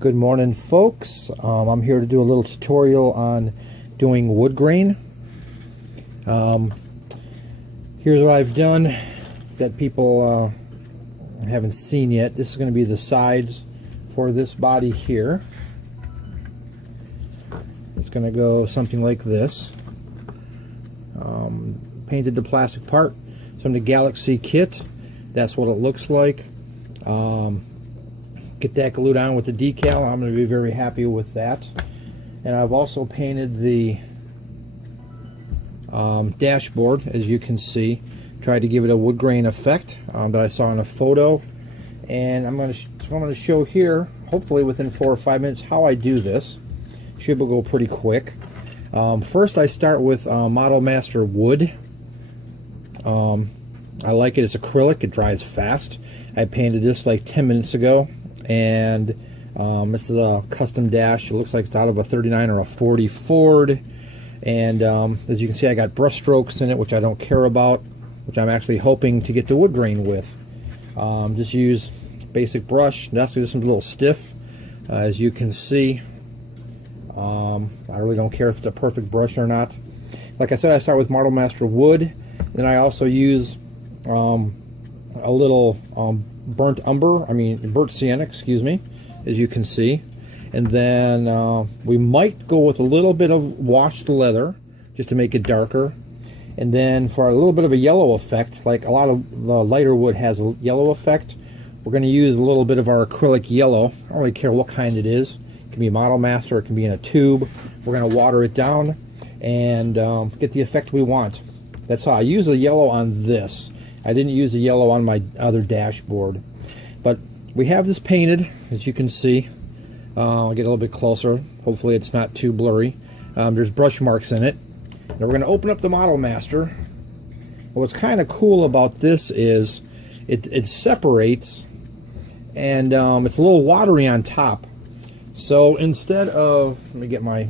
Good morning, folks. I'm here to do a little tutorial on doing wood grain. Here's what I've done that people haven't seen yet. This is going to be the sides for this body here. It's going to go something like this. Painted the plastic part from the Galaxy kit. That's what it looks like. Get that glued on with the decal. I'm going to be very happy with that. And I've also painted the dashboard, as you can see. Tried to give it a wood grain effect that I saw in a photo. And I'm going to show here, hopefully within 4 or 5 minutes, how I do this. Should go pretty quick. First, I start with Model Master wood. I like it. It's acrylic. It dries fast. I painted this like 10 minutes ago. And this is a custom dash. It looks like it's out of a 39 or a 40 Ford. And as you can see, I got brush strokes in it, which I don't care about, which I'm actually hoping to get the wood grain with. Just use basic brush. That's just a little stiff, as you can see. I really don't care if it's a perfect brush or not. Like I said, I start with Model Master wood. Then I also use a little burnt sienna, excuse me, as you can see. And then we might go with a little bit of washed leather just to make it darker. And then for a little bit of a yellow effect, like a lot of the lighter wood has a yellow effect, we're going to use a little bit of our acrylic yellow. I don't really care what kind it is. It can be Model Master, it can be in a tube. We're going to water it down and get the effect we want. That's how I use the yellow on this. I didn't use the yellow on my other dashboard. But we have this painted, as you can see. I'll get a little bit closer. Hopefully it's not too blurry. There's brush marks in it. Now we're going to open up the Model Master. What's kind of cool about this is it separates, and it's a little watery on top. So instead of, let me get my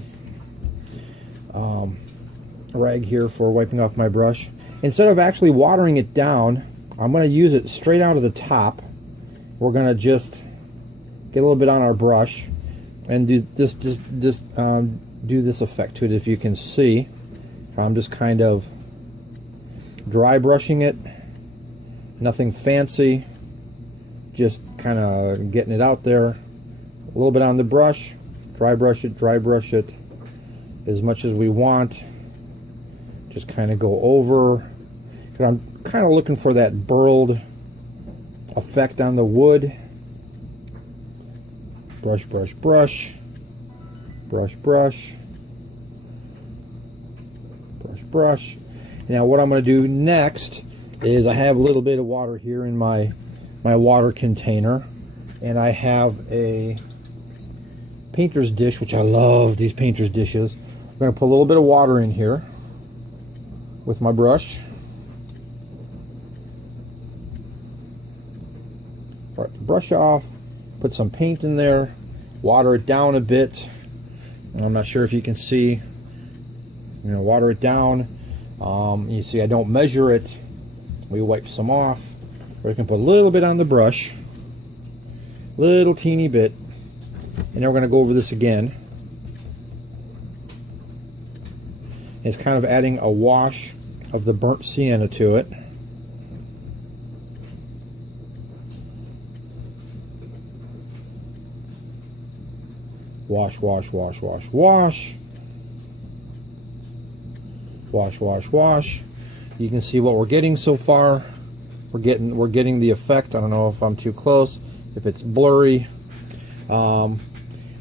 rag here for wiping off my brush. Instead of actually watering it down, I'm going to use it straight out of the top. We're going to just get a little bit on our brush and do this, do this effect to it. If you can see, I'm just kind of dry brushing it. Nothing fancy, just kind of getting it out there. A little bit on the brush, dry brush it as much as we want. Just kind of go over, because I'm kind of looking for that burled effect on the wood. Brush, brush, brush, brush, brush, brush, brush. Now what I'm going to do next is I have a little bit of water here in my water container, and I have a painter's dish, which I love these painter's dishes. I'm going to put a little bit of water in here with my brush. Start the brush off, put some paint in there, water it down a bit. And I'm not sure if you can see, water it down. You see I don't measure it. We wipe some off. Or you can put a little bit on the brush, little teeny bit, and then we're going to go over this again. It's kind of adding a wash of the burnt sienna to it. Wash, wash, wash, wash, wash. Wash, wash, wash. You can see what we're getting so far. We're getting the effect. I don't know if I'm too close, if it's blurry. We're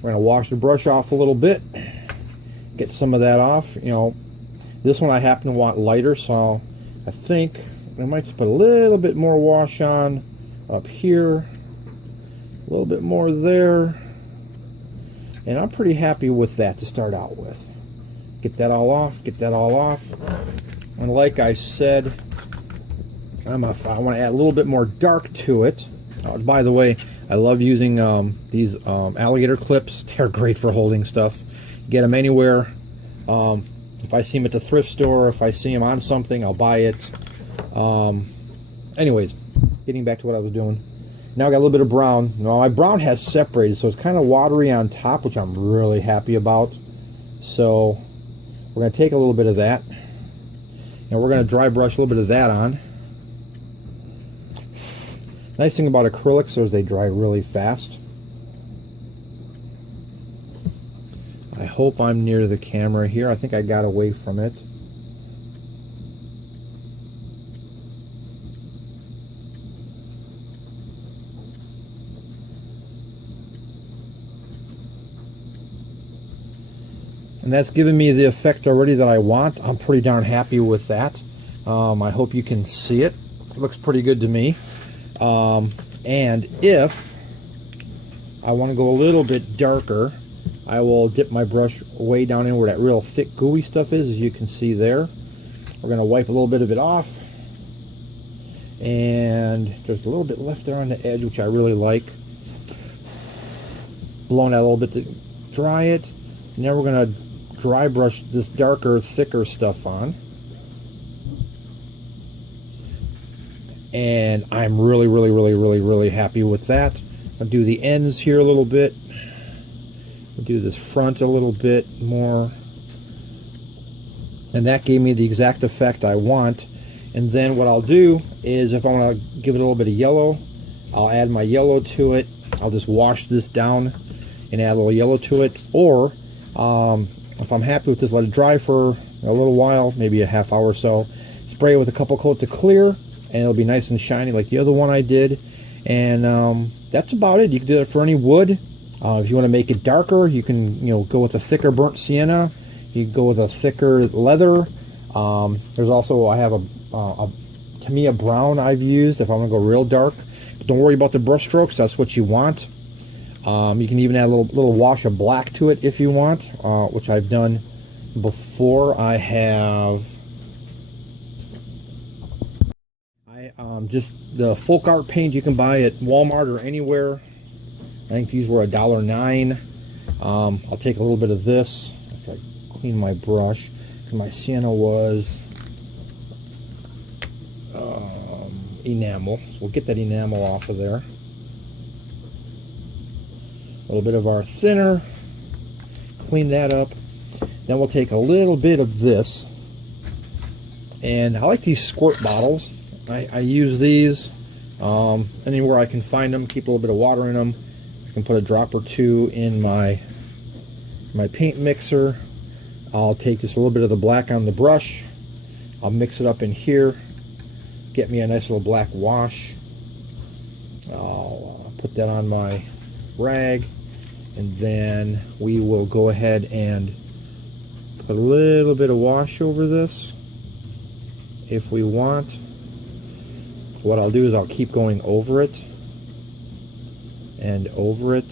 gonna wash the brush off a little bit, get some of that off. This one I happen to want lighter, so I think I might just put a little bit more wash on up here, a little bit more there, and I'm pretty happy with that to start out with. Get that all off, get that all off. And like I said, I want to add a little bit more dark to it. By the way, I love using these alligator clips. They're great for holding stuff. Get them anywhere. If I see them at the thrift store, if I see them on something, I'll buy it. Anyways, getting back to what I was doing. Now I got a little bit of brown. Now my brown has separated, so it's kind of watery on top, which I'm really happy about. So we're going to take a little bit of that, and we're going to dry brush a little bit of that on. Nice thing about acrylics is they dry really fast. I hope I'm near the camera here. I think I got away from it. And that's given me the effect already that I want. I'm pretty darn happy with that. I hope you can see it. It looks pretty good to me. And if I want to go a little bit darker, I will dip my brush way down in where that real thick gooey stuff is, as you can see there. We're going to wipe a little bit of it off. And there's a little bit left there on the edge, which I really like. Blowing out a little bit to dry it. Now we're going to dry brush this darker, thicker stuff on. And I'm really happy with that. I'll do the ends here a little bit. I'll do this front a little bit more. And that gave me the exact effect I want. And then what I'll do is, if I want to give it a little bit of yellow, I'll add my yellow to it. I'll just wash this down and add a little yellow to it. Or if I'm happy with this, let it dry for a little while, maybe a half hour or so. Spray it with a couple coats of clear, and it'll be nice and shiny like the other one I did. And that's about it. You can do that for any wood. If you want to make it darker, you can go with a thicker burnt sienna. You can go with a thicker leather. There's also, I have a Tamiya brown I've used if I want to go real dark. But don't worry about the brush strokes. That's what you want. You can even add a little wash of black to it if you want, which I've done before. I have just the folk art paint you can buy at Walmart or anywhere. I think these were $1.09. I'll take a little bit of this after I clean my brush. My sienna was enamel. So we'll get that enamel off of there. A little bit of our thinner, clean that up. Then we'll take a little bit of this, and I like these squirt bottles. I use these anywhere I can find them. Keep a little bit of water in them. I can put a drop or two in my paint mixer. I'll take just a little bit of the black on the brush. I'll mix it up in here. Get me a nice little black wash. I'll put that on my rag. And then we will go ahead and put a little bit of wash over this if we want. What I'll do is I'll keep going over it and over it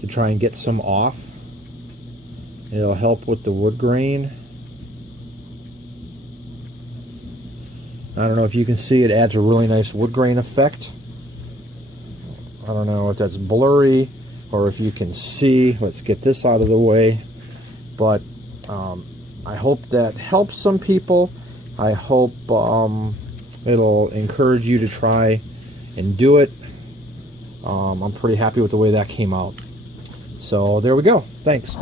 to try and get some off. It'll help with the wood grain. I don't know if you can see, it adds a really nice wood grain effect. I don't know if that's blurry or if you can see. Let's get this out of the way. But I hope that helps some people. I hope it'll encourage you to try and do it. I'm pretty happy with the way that came out. So there we go. Thanks.